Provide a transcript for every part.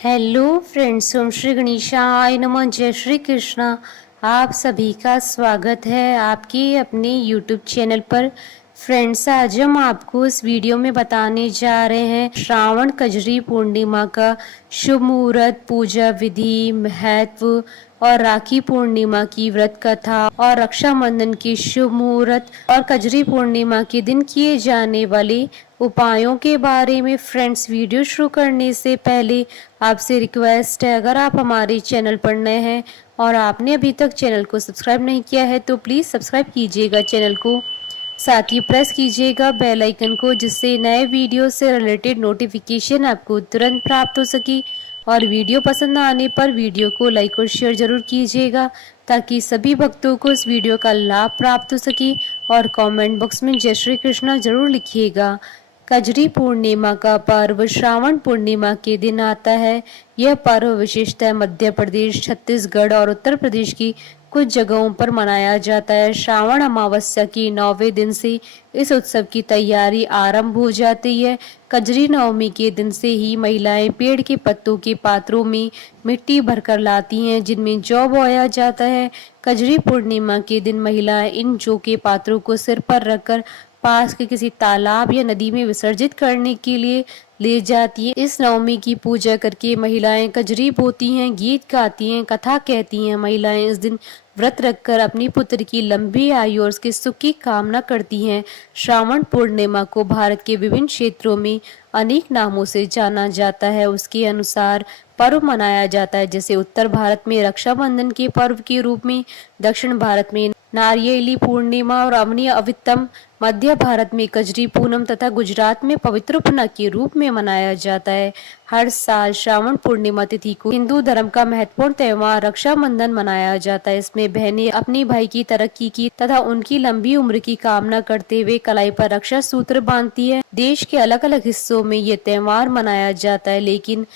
Hello friends, ओम श्री गणेशाय नमः। जय श्री कृष्णा। आप सभी का स्वागत है आपके अपने यूट्यूब चैनल पर। फ्रेंड्स, आज हम आपको इस वीडियो में बताने जा रहे हैं श्रावण कजरी पूर्णिमा का शुभ मुहूर्त, पूजा विधि, महत्व और राखी पूर्णिमा की व्रत कथा और रक्षाबंधन की शुभ मुहूर्त और कजरी पूर्णिमा के दिन किए जाने वाले उपायों के बारे में। फ्रेंड्स, वीडियो शुरू करने से पहले आपसे रिक्वेस्ट है, अगर आप हमारे चैनल पर नए हैं और आपने अभी तक चैनल को सब्सक्राइब नहीं किया है तो प्लीज़ सब्सक्राइब कीजिएगा चैनल को। साथ ही प्रेस कीजिएगा बेल आइकन को, जिससे नए वीडियो से रिलेटेड नोटिफिकेशन आपको तुरंत प्राप्त हो सके। और वीडियो पसंद आने पर वीडियो को लाइक और शेयर जरूर कीजिएगा, ताकि सभी भक्तों को इस वीडियो का लाभ प्राप्त हो सके। और कमेंट बॉक्स में जय श्री कृष्णा जरूर लिखिएगा। कजरी पूर्णिमा का पर्व श्रावण पूर्णिमा के दिन आता है। यह पर्व विशेषतः मध्य प्रदेश, छत्तीसगढ़ और उत्तर प्रदेश की कुछ जगहों पर मनाया जाता है। श्रावण अमावस्या की 9वें दिन से इस उत्सव की तैयारी आरंभ हो जाती है। कजरी नवमी के दिन से ही महिलाएं पेड़ के पत्तों के पात्रों में मिट्टी भरकर लाती हैं, जिनमें जौ बोया जाता है। कजरी पूर्णिमा के दिन महिलाएं इन जौ के पात्रों को सिर पर रखकर पास के किसी तालाब या नदी में विसर्जित करने के लिए ले जाती है। इस नवमी की पूजा करके महिलाएं कजरी बोती हैं, गीत गाती हैं, कथा कहती हैं। महिलाएं इस दिन व्रत रखकर अपनी पुत्र की लंबी आयु और उसके सुख की कामना करती हैं। श्रावण पूर्णिमा को भारत के विभिन्न क्षेत्रों में अनेक नामों से जाना जाता है। उसके अनुसार पर्व मनाया जाता है, जैसे उत्तर भारत में रक्षाबंधन के पर्व के रूप में, दक्षिण भारत में नारियेली पूर्णिमा और अवनी अवितम, मध्य भारत में कजरी पूनम तथा गुजरात में पवित्रपना के रूप में मनाया जाता है। हर साल श्रावण पूर्णिमा तिथि को हिंदू धर्म का महत्वपूर्ण त्योहार रक्षाबंधन मनाया जाता है। इसमें बहनें अपनी भाई की तरक्की की तथा उनकी लंबी उम्र की कामना करते हुए कलाई पर रक्षा सूत्र बांधती है। देश के अलग अलग हिस्सों में ये त्योहार मनाया जाता है, लेकिन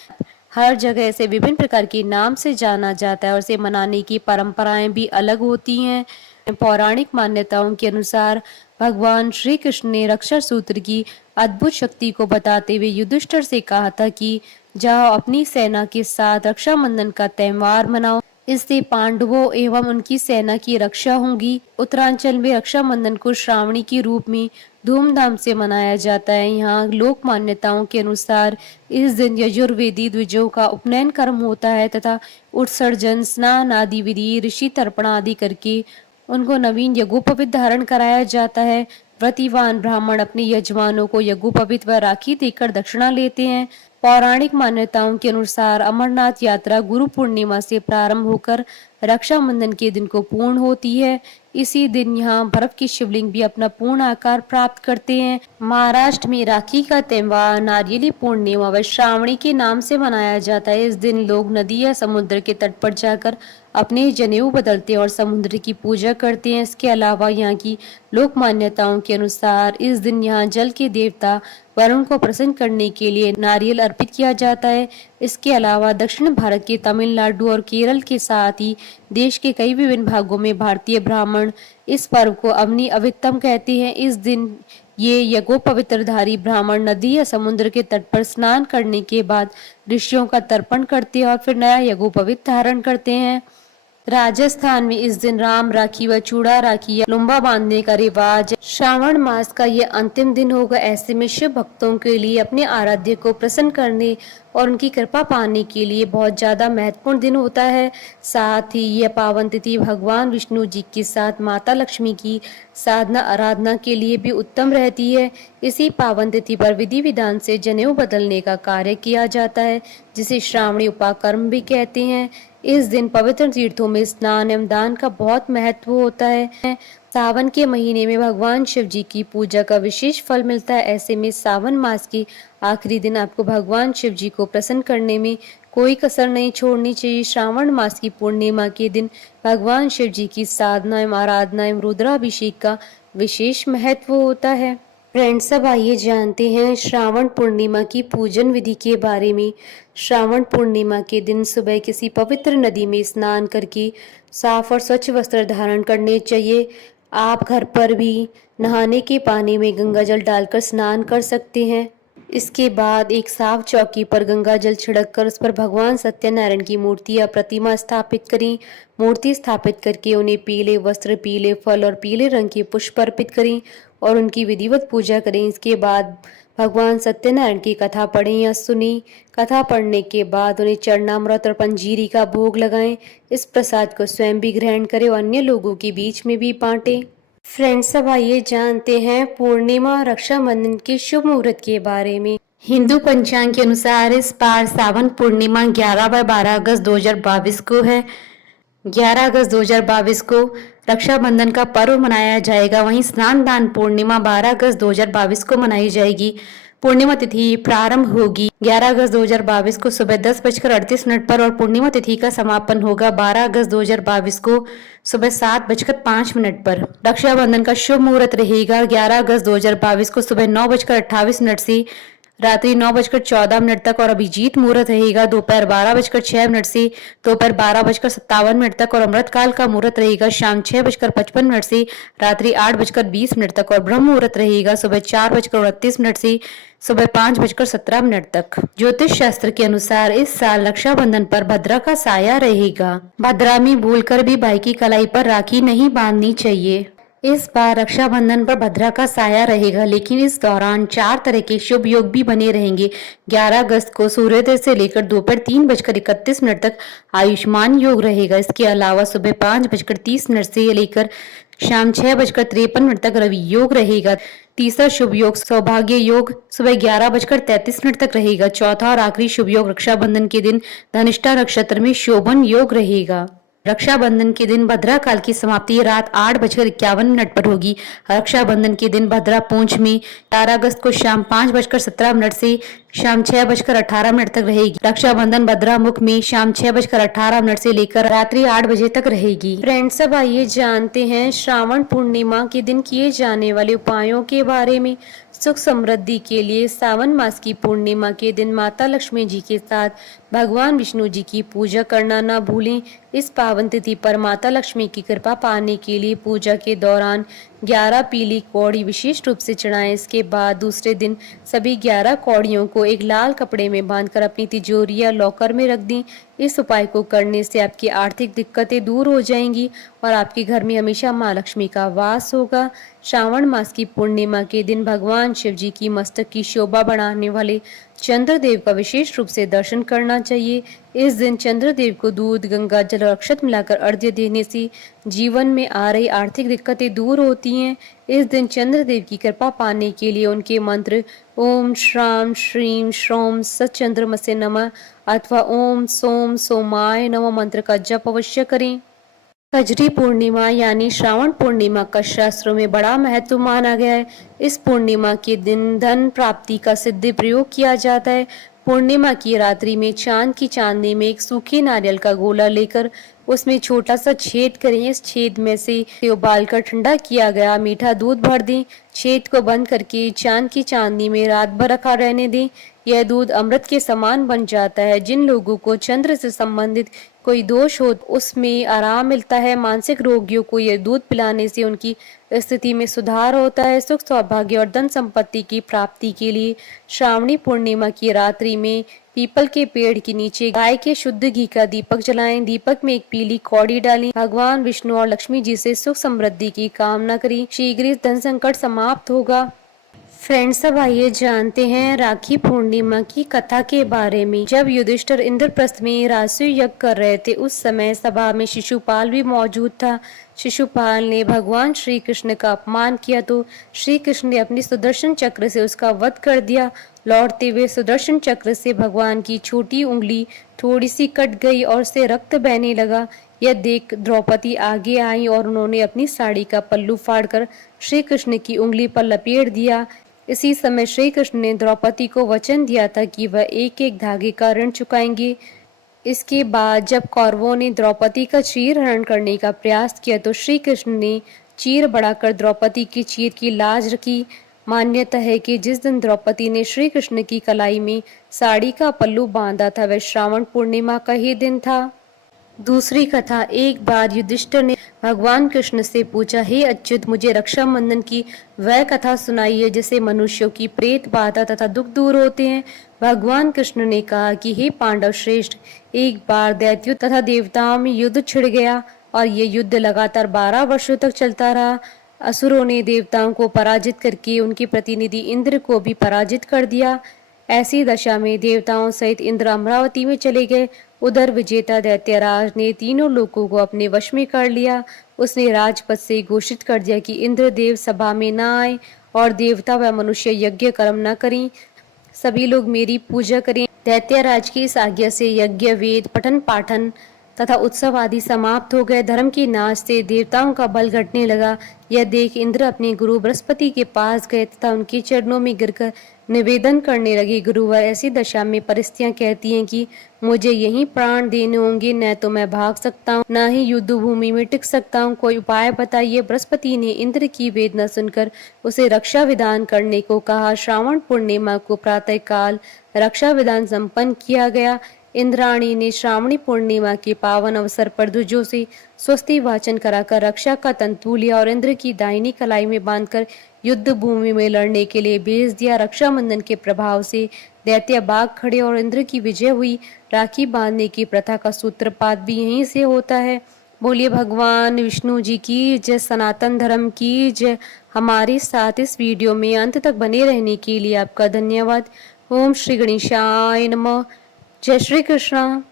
हर जगह से विभिन्न प्रकार के नाम से जाना जाता है और इसे मनाने की परंपराएं भी अलग होती हैं। पौराणिक मान्यताओं के अनुसार भगवान श्री कृष्ण ने रक्षा सूत्र की अद्भुत शक्ति को बताते हुए युधिष्ठिर से कहा था कि जाओ, अपनी सेना के साथ रक्षाबंधन का त्योहार मनाओ, इससे पांडवों एवं उनकी सेना की रक्षा होगी। उत्तरांचल में रक्षाबंधन को श्रावणी के रूप में धूमधाम से मनाया जाता है। यहाँ लोक मान्यताओं के अनुसार इस दिन यजुर्वेदी द्विजों का उपनयन कर्म होता है तथा उत्सर्जन, स्नान आदि विधि, ऋषि तर्पण आदि करके उनको नवीन यज्ञोपवीत धारण कराया जाता है। व्रतिवान ब्राह्मण अपने यजमानों को यज्ञोपवीत व राखी देकर दक्षिणा लेते हैं। पौराणिक मान्यताओं के अनुसार अमरनाथ यात्रा गुरु पूर्णिमा से प्रारंभ होकर रक्षाबंधन के दिन को पूर्ण होती है। इसी दिन यहाँ बर्फ की शिवलिंग भी अपना पूर्ण आकार प्राप्त करते हैं। महाराष्ट्र में राखी का त्योहार नारियली पूर्णिमा व श्रावणी के नाम से मनाया जाता है। इस दिन लोग नदी या समुद्र के तट पर जाकर अपने जनेऊ बदलते हैं और समुद्र की पूजा करते हैं। इसके अलावा यहाँ की लोक मान्यताओं के अनुसार इस दिन यहाँ जल के देवता वरुण को प्रसन्न करने के लिए नारियल अर्पित किया जाता है। इसके अलावा दक्षिण भारत के तमिलनाडु और केरल के साथ ही देश के कई विभिन्न भागों में भारतीय ब्राह्मण इस पर्व को अवनी अवितम कहते हैं। इस दिन ये यज्ञोपवीतधारी ब्राह्मण नदी या समुद्र के तट पर स्नान करने के बाद ऋषियों का तर्पण करते हैं और फिर नया यज्ञोपवीत धारण करते हैं। राजस्थान में इस दिन राम राखी व चूड़ा राखी या लुम्बा बांधने का रिवाज है। श्रावण मास का ये अंतिम दिन होगा। ऐसे में शिव भक्तों के लिए अपने आराध्य को प्रसन्न करने और उनकी कृपा पाने के लिए बहुत ज्यादा महत्वपूर्ण दिन होता है। साथ ही यह पावन तिथि भगवान विष्णु जी के साथ माता लक्ष्मी की साधना आराधना के लिए भी उत्तम रहती है। इसी पावन तिथि पर विधि विधान से जनेऊ बदलने का कार्य किया जाता है, जिसे श्रावणी उपाकर्म भी कहते हैं। इस दिन पवित्र तीर्थों में स्नान एवं दान का बहुत महत्व होता है। सावन के महीने में भगवान शिव जी की पूजा का विशेष फल मिलता है। ऐसे में सावन मास के आखिरी दिन आपको भगवान शिव जी को प्रसन्न करने में कोई कसर नहीं छोड़नी चाहिए। श्रावण मास की पूर्णिमा के दिन भगवान शिव जी की साधना एवं आराधना एवं रुद्राभिषेक का विशेष महत्व होता है। फ्रेंड्स, अब आइए जानते हैं श्रावण पूर्णिमा की पूजन विधि के बारे में। श्रावण पूर्णिमा के दिन सुबह किसी पवित्र नदी में स्नान करके साफ और स्वच्छ वस्त्र धारण करने चाहिए। आप घर पर भी नहाने के पानी में गंगा जल डालकर स्नान कर सकते हैं। इसके बाद एक साफ चौकी पर गंगा जल छिड़ककर उस पर भगवान सत्यनारायण की मूर्ति या प्रतिमा स्थापित करें। मूर्ति स्थापित करके उन्हें पीले वस्त्र, पीले फल और पीले रंग के पुष्प अर्पित करें और उनकी विधिवत पूजा करें। इसके बाद भगवान सत्यनारायण की कथा पढ़ें या सुनें। कथा पढ़ने के बाद उन्हें चरणामृत और पंजीरी का भोग लगाएं। इस प्रसाद को स्वयं भी ग्रहण करें और अन्य लोगों के बीच में भी बांटें। फ्रेंड्स, अब आइए जानते हैं पूर्णिमा रक्षाबंधन के शुभ मुहूर्त के बारे में। हिंदू पंचांग के अनुसार इस बार सावन पूर्णिमा 11/12 अगस्त 2022 को है। 11 अगस्त 2022 को रक्षाबंधन का पर्व मनाया जाएगा। वहीं स्नान दान पूर्णिमा 12 अगस्त 2022 को मनाई जाएगी। पूर्णिमा तिथि प्रारंभ होगी 11 अगस्त 2022 को सुबह 10:38 पर और पूर्णिमा तिथि का समापन होगा 12 अगस्त 2022 को सुबह 7:05 पर। रक्षाबंधन का शुभ मुहूर्त रहेगा 11 अगस्त 2022 को सुबह 9:28 से रात्रि 9:14 तक और अभिजीत मुहूर्त रहेगा दोपहर 12:06 से दोपहर 12:57 तक और अमृतकाल का मुहूर्त रहेगा शाम 6:55 से रात्रि 8:20 तक और ब्रह्म मुहूर्त रहेगा सुबह 4:29 से सुबह 5:17 तक। ज्योतिष शास्त्र के अनुसार इस साल रक्षाबंधन पर भद्रा का साया रहेगा। भद्रा में भूलकर भी भाई की कलाई पर राखी नहीं बांधनी चाहिए। इस बार रक्षाबंधन पर भद्रा का साया रहेगा, लेकिन इस दौरान 4 तरह के शुभ योग भी बने रहेंगे। 11 अगस्त को सूर्योदय से लेकर दोपहर 3:31 तक आयुष्मान योग रहेगा। इसके अलावा सुबह 5:30 से लेकर शाम 6:53 तक रवि योग रहेगा। तीसरा शुभ योग सौभाग्य योग सुबह 11:33 तक रहेगा। चौथा और आखिरी शुभ योग रक्षाबंधन के दिन धनिष्ठा नक्षत्र में शोभन योग रहेगा। रक्षाबंधन के दिन भद्रा काल की समाप्ति रात 8:51 पर होगी। रक्षाबंधन के दिन भद्रा पूंछ में 11 अगस्त को शाम 5:17 से शाम 6:18 तक रहेगी। रक्षाबंधन भद्रा मुख में शाम 6:18 से लेकर रात्रि 8 बजे तक रहेगी। फ्रेंड्स, अब आइए जानते हैं श्रावण पूर्णिमा के दिन किए जाने वाले उपायों के बारे में। सुख समृद्धि के लिए सावन मास की पूर्णिमा के दिन माता लक्ष्मी जी के साथ भगवान विष्णु जी की पूजा करना न भूलें। इस पावन तिथि पर माता लक्ष्मी की कृपा पाने के लिए पूजा के दौरान 11 पीली कौड़ी विशेष रूप से चढ़ाएं। इसके बाद दूसरे दिन सभी 11 कौड़ियों को एक लाल कपड़े में बांधकर अपनी तिजोरी या लॉकर में रख दें। इस उपाय को करने से आपकी आर्थिक दिक्कतें दूर हो जाएंगी और आपके घर में हमेशा माँ लक्ष्मी का वास होगा। श्रावण मास की पूर्णिमा के दिन भगवान शिव जी की मस्तक की शोभा बढ़ाने वाले चंद्रदेव का विशेष रूप से दर्शन करना चाहिए। इस दिन चंद्रदेव को दूध, गंगा जल और अक्षत मिलाकर अर्घ्य देने से जीवन में आ रही आर्थिक दिक्कतें दूर होती हैं। इस दिन चंद्रदेव की कृपा पाने के लिए उनके मंत्र ओम श्राम श्रीम श्रोम सच्चंद्रमसे नमः अथवा ओम सोम सोमाय नमः मंत्र का जप अवश्य करें। कजरी पूर्णिमा यानी श्रावण पूर्णिमा का शास्त्रों में बड़ा महत्व माना गया है। इस पूर्णिमा के दिन धन प्राप्ति का सिद्ध प्रयोग किया जाता है। पूर्णिमा की रात्रि में चांद की चांदनी में एक सूखे नारियल का गोला लेकर उसमें छोटा सा छेद करें। इस छेद में से उबालकर ठंडा किया गया मीठा दूध भर दें। छेद को बंद करके चांद की चांदनी में रात भर रखा रहने दें। यह दूध अमृत के समान बन जाता है। जिन लोगों को चंद्र से संबंधित कोई दोष हो उसमें आराम मिलता है। मानसिक रोगियों को यह दूध पिलाने से उनकी स्थिति में सुधार होता है। सुख सौभाग्य और धन संपत्ति की प्राप्ति के लिए श्रावणी पूर्णिमा की रात्रि में पीपल के पेड़ के नीचे गाय के शुद्ध घी का दीपक जलाएं। दीपक में एक पीली कौड़ी डालें। भगवान विष्णु और लक्ष्मी जी से सुख समृद्धि की कामना करें। शीघ्र ही धन संकट समाप्त होगा। फ्रेंड्स, अब आइए जानते हैं राखी पूर्णिमा की कथा के बारे में। जब युधिष्ठिर इंद्रप्रस्थ में राजसूय यज्ञ कर रहे थे उस समय सभा में शिशुपाल भी मौजूद था। शिशुपाल ने भगवान श्री कृष्ण का अपमान किया तो श्री कृष्ण ने अपनी सुदर्शन चक्र से उसका वध कर दिया। लौटते हुए सुदर्शन चक्र से भगवान की छोटी उंगली थोड़ी सी कट गई और उससे रक्त बहने लगा। यह देख द्रौपदी आगे आई और उन्होंने अपनी साड़ी का पल्लू फाड़कर श्री कृष्ण की उंगली पर लपेट दिया। इसी समय श्री कृष्ण ने द्रौपदी को वचन दिया था कि वह एक एक धागे का ऋण चुकाएंगे। इसके बाद जब कौरवों ने द्रौपदी का चीर हरण करने का प्रयास किया तो श्री कृष्ण ने चीर बढ़ाकर द्रौपदी की चीर की लाज रखी। मान्यता है कि जिस दिन द्रौपदी ने श्री कृष्ण की कलाई में साड़ी का पल्लू बांधा था वह श्रावण पूर्णिमा का ही दिन था। दूसरी कथा, एक बार युधिष्ठिर ने भगवान कृष्ण से पूछा, हे अच्युत, मुझे रक्षाबंधन की वह कथा सुनाइए जिससे मनुष्यों की प्रेत बाधा तथा दुख दूर होते हैं। भगवान कृष्ण ने कहा कि हे पांडव श्रेष्ठ, एक बार दैत्यों तथा देवताओं में युद्ध छिड़ गया और ये युद्ध लगातार 12 वर्षों तक चलता रहा। असुरों ने देवताओं को पराजित करके उनके प्रतिनिधि इंद्र को भी पराजित कर दिया। ऐसी दशा में देवताओं सहित इंद्र अमरावती में चले गए। उधर विजेता दैत्यराज ने तीनों लोगों को अपने वश में कर लिया। उसने राजपद से घोषित कर दिया कि इंद्रदेव सभा में न आए और देवता व मनुष्य यज्ञ कर्म न करें। सभी लोग मेरी पूजा करें। दैत्यराज की इस आज्ञा से यज्ञ, वेद पठन पाठन तथा उत्सव आदि समाप्त हो गए। धर्म के नाश से देवताओं का बल घटने लगा। यह देख इंद्र अपने गुरु बृहस्पति के पास गए तथा उनके चरणों में गिरकर निवेदन करने लगे, गुरुवर, ऐसी दशा में परिस्थितियां कहती हैं कि मुझे यहीं प्राण देने होंगे, न तो मैं भाग सकता हूँ, न ही युद्ध भूमि में टिक सकता हूँ। कोई उपाय बताइए। बृहस्पति ने इंद्र की वेदना सुनकर उसे रक्षा विधान करने को कहा। श्रावण पूर्णिमा को प्रातः काल रक्षा विधान संपन्न किया गया। इंद्राणी ने श्रावणी पूर्णिमा के पावन अवसर पर ध्वजों से स्वस्ति वाचन कराकर रक्षा का तंतु लिया और इंद्र की दाहिनी कलाई में बांधकर युद्ध भूमि में लड़ने के लिए भेज दिया। रक्षाबंधन के प्रभाव से दैत्य बाघ खड़े और इंद्र की विजय हुई। राखी बांधने की प्रथा का सूत्रपात भी यहीं से होता है। बोलिए भगवान विष्णु जी की जय, सनातन धर्म की जय। हमारे साथ इस वीडियो में अंत तक बने रहने के लिए आपका धन्यवाद। ओम श्री गणेशाय नमः। जय श्री कृष्णा।